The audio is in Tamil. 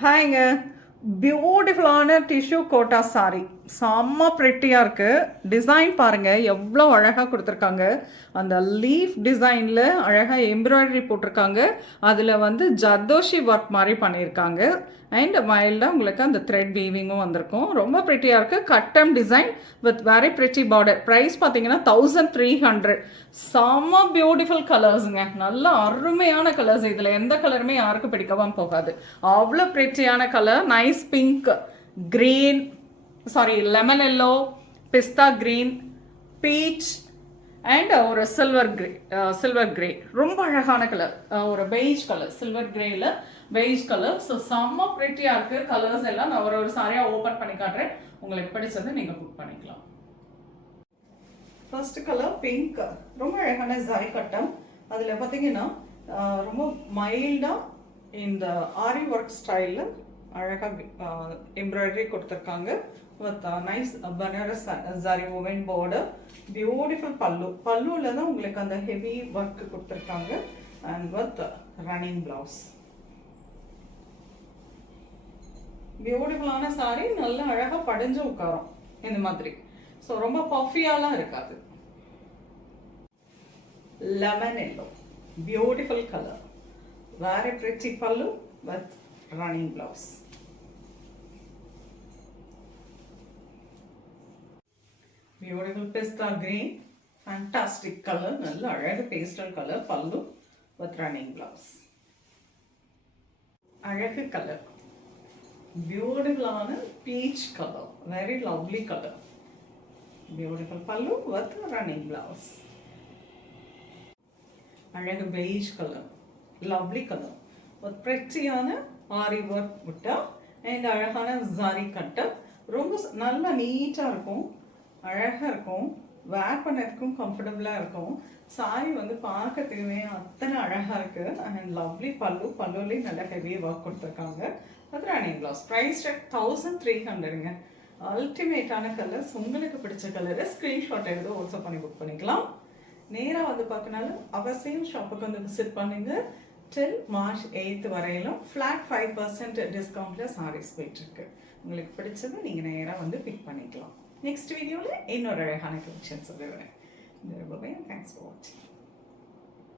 ஹாய்ங்க. பியூட்டிஃபுல்லான டிஷ்யூ கோட்டா சாரி செம்ம ப்ரெட்டியாக இருக்குது. டிசைன் பாருங்கள் எவ்வளோ அழகாக கொடுத்துருக்காங்க. அந்த லீஃப் டிசைனில் அழகாக எம்ப்ராய்டரி போட்டிருக்காங்க. அதில் வந்து ஜர்தோஷி ஒர்க் மாதிரி பண்ணியிருக்காங்க. அண்ட் மைல்டாக உங்களுக்கு அந்த த்ரெட் வீவிங்கும் வந்திருக்கும். ரொம்ப ப்ரெட்டியாக இருக்குது. கட்டம் design with very pretty border. Price பார்த்தீங்கன்னா 1300. செம்ம பியூட்டிஃபுல் கலர்ஸுங்க. நல்ல அருமையான கலர்ஸ். இதில் எந்த கலருமே யாருக்கும் பிடிக்கவும் போகாது. அவ்வளோ ப்ரெட்டியான colour. Nice pink, green, lemon yellow, pista green, peach and ஒரு சில்வர் கிரே. ரொம்ப அழகான கலர். ஒரு பெய்ஜ் கலர், சில்வர் கிரேயில் பெய்ஜ் கலர். ஸோ செம்ம ப்ரெட்டியாக இருக்குது. கலர்ஸ் எல்லாம் நான் ஒரு சாரியாக ஓப்பன் பண்ணி காட்டுறேன். உங்களுக்கு பிடிச்சது நீங்கள் புக் பண்ணிக்கலாம். First colour pink. ரொம்ப அழகான ஜரி கட்டம். அதில் பார்த்தீங்கன்னா ரொம்ப மைல்டாக இந்த ஆரி ஒர்க் ஸ்டைலில் அழகாக எம்ப்ராய்டரி கொடுத்துருக்காங்க. With nice Banaras zari woven border. Beautiful பல்லுவில் தான் உங்களுக்கு அந்த ஹெவி ஒர்க் கொடுத்துருக்காங்க. And with running blouse. பியூட்டிஃபுல்லான சாரி. நல்ல அழகாக படிஞ்சு உட்காரும் இந்த மாதிரி. ஸோ ரொம்ப பஃபியாலாம் இருக்காது. Lemon yellow, beautiful colour. very pretty pallu with running blouse. Beautiful pista green, fantastic color. நல்ல அழகு pastel color pallu with running blouse. அழகு color. Beautiful ஆன peach color, very lovely color. Beautiful pallu with running blouse. அழகு beige color. Lovely colour. ஒரு ப்ரெட்டியான ஆரி ஒர்க் விட்டா அண்ட் அழகான ஜாரி கட்டை. ரொம்ப நல்லா நீட்டாக இருக்கும், அழகாக இருக்கும், வேர் பண்ணுறதுக்கும் கம்ஃபர்டபுளாக இருக்கும். சாரி வந்து பார்க்கறதுக்குமே அத்தனை அழகாக இருக்குது. அண்ட் லவ்லி பல்லுலேயும் நல்லா ஹெவி ஒர்க் கொடுத்துருக்காங்க. அது ரன்னிங் பிளவுஸ். ப்ரைஸ் 1300ங்க. அல்டிமேட்டான கலர்ஸ். உங்களுக்கு பிடிச்ச கலரை ஸ்க்ரீன்ஷாட் எடுத்து வாட்ஸ்அப் பண்ணி புக் பண்ணிக்கலாம். நேராக வந்து பார்க்கனாலும் அவசியம் ஷாப்புக்கு வந்து விசிட் பண்ணுங்க. till March 8th வரையிலும் ஃப்ளாட் 5% டிஸ்கவுண்ட்டில் சாரீஸ் போயிட்டுருக்கு. உங்களுக்கு பிடிச்சதை நீங்கள் நேராக வந்து பிக் பண்ணிக்கலாம். நெக்ஸ்ட் வீடியோவில் இன்னொரு அழகான கலெக்ஷன்ஸ் வருவேன். தேங்க்ஸ் ஃபார் வாட்சிங்.